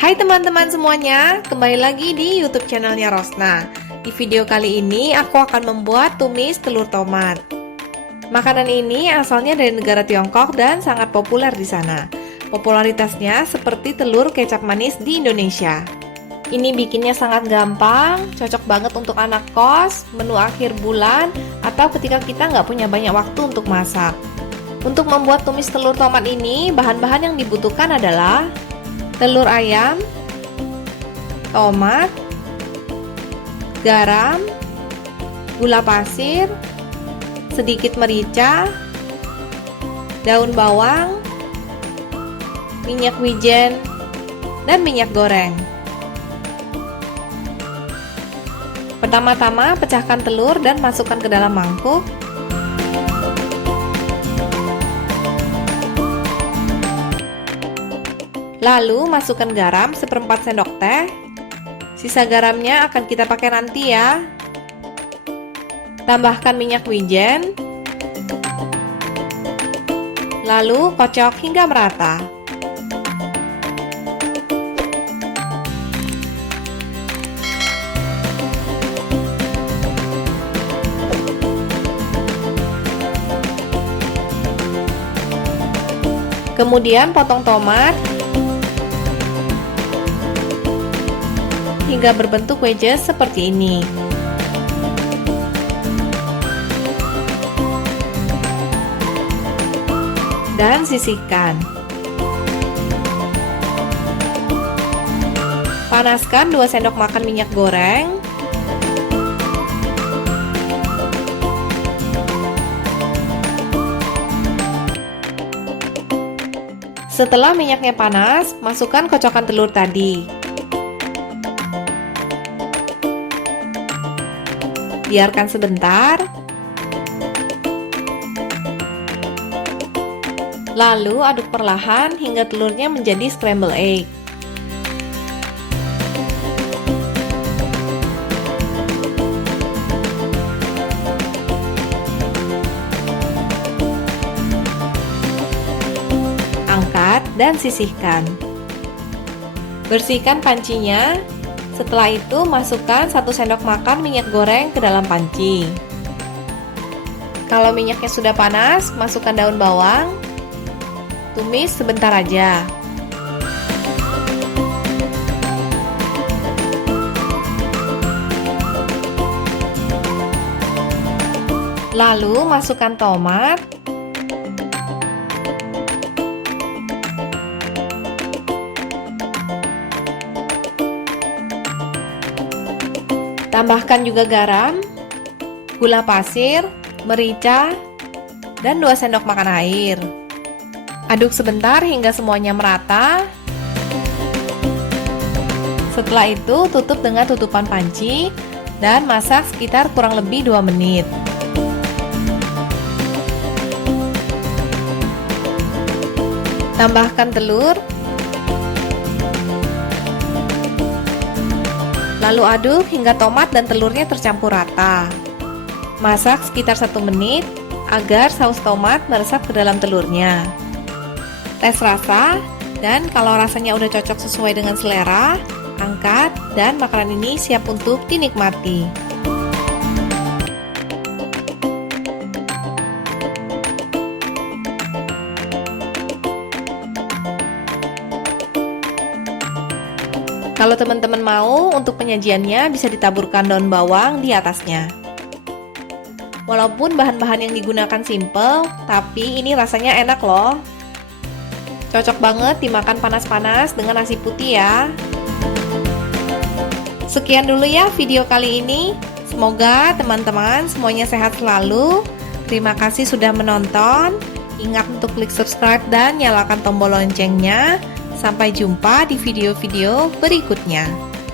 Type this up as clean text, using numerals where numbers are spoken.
Hai teman-teman semuanya, kembali lagi di YouTube channelnya Rosna. Di video kali ini aku akan membuat tumis telur tomat. Makanan ini asalnya dari negara Tiongkok dan sangat populer di sana. Popularitasnya seperti telur kecap manis di Indonesia. Ini bikinnya sangat gampang, cocok banget untuk anak kos, menu akhir bulan, atau ketika kita nggak punya banyak waktu untuk masak. Untuk membuat tumis telur tomat ini, bahan-bahan yang dibutuhkan adalah telur ayam, tomat, garam, gula pasir, sedikit merica, daun bawang, minyak wijen, dan minyak goreng. Pertama-tama pecahkan telur dan masukkan ke dalam mangkuk. Lalu masukkan garam 1/4 sendok teh. Sisa garamnya akan kita pakai nanti ya. Tambahkan minyak wijen. Lalu kocok hingga merata. Kemudian potong tomat hingga berbentuk wedges seperti ini. Dan sisihkan. Panaskan 2 sendok makan minyak goreng. Setelah minyaknya panas, masukkan kocokan telur tadi. Biarkan sebentar. Lalu aduk perlahan hingga telurnya menjadi scramble egg. Angkat dan sisihkan. Bersihkan pancinya. Setelah itu masukkan 1 sendok makan minyak goreng ke dalam panci. Kalau minyaknya sudah panas, masukkan daun bawang. Tumis sebentar aja. Lalu masukkan tomat. Tambahkan juga garam, gula pasir, merica, dan 2 sendok makan air. Aduk sebentar hingga semuanya merata. Setelah itu tutup dengan tutupan panci dan masak sekitar kurang lebih 2 menit. Tambahkan telur. Lalu aduk hingga tomat dan telurnya tercampur rata. Masak sekitar 1 menit agar saus tomat meresap ke dalam telurnya. Tes rasa, dan kalau rasanya udah cocok sesuai dengan selera, angkat dan makanan ini siap untuk dinikmati. Kalau teman-teman mau, untuk penyajiannya bisa ditaburkan daun bawang di atasnya. Walaupun bahan-bahan yang digunakan simple, tapi ini rasanya enak loh. Cocok banget dimakan panas-panas dengan nasi putih ya. Sekian dulu ya video kali ini. Semoga teman-teman semuanya sehat selalu. Terima kasih sudah menonton. Ingat untuk klik subscribe dan nyalakan tombol loncengnya. Sampai jumpa di video-video berikutnya.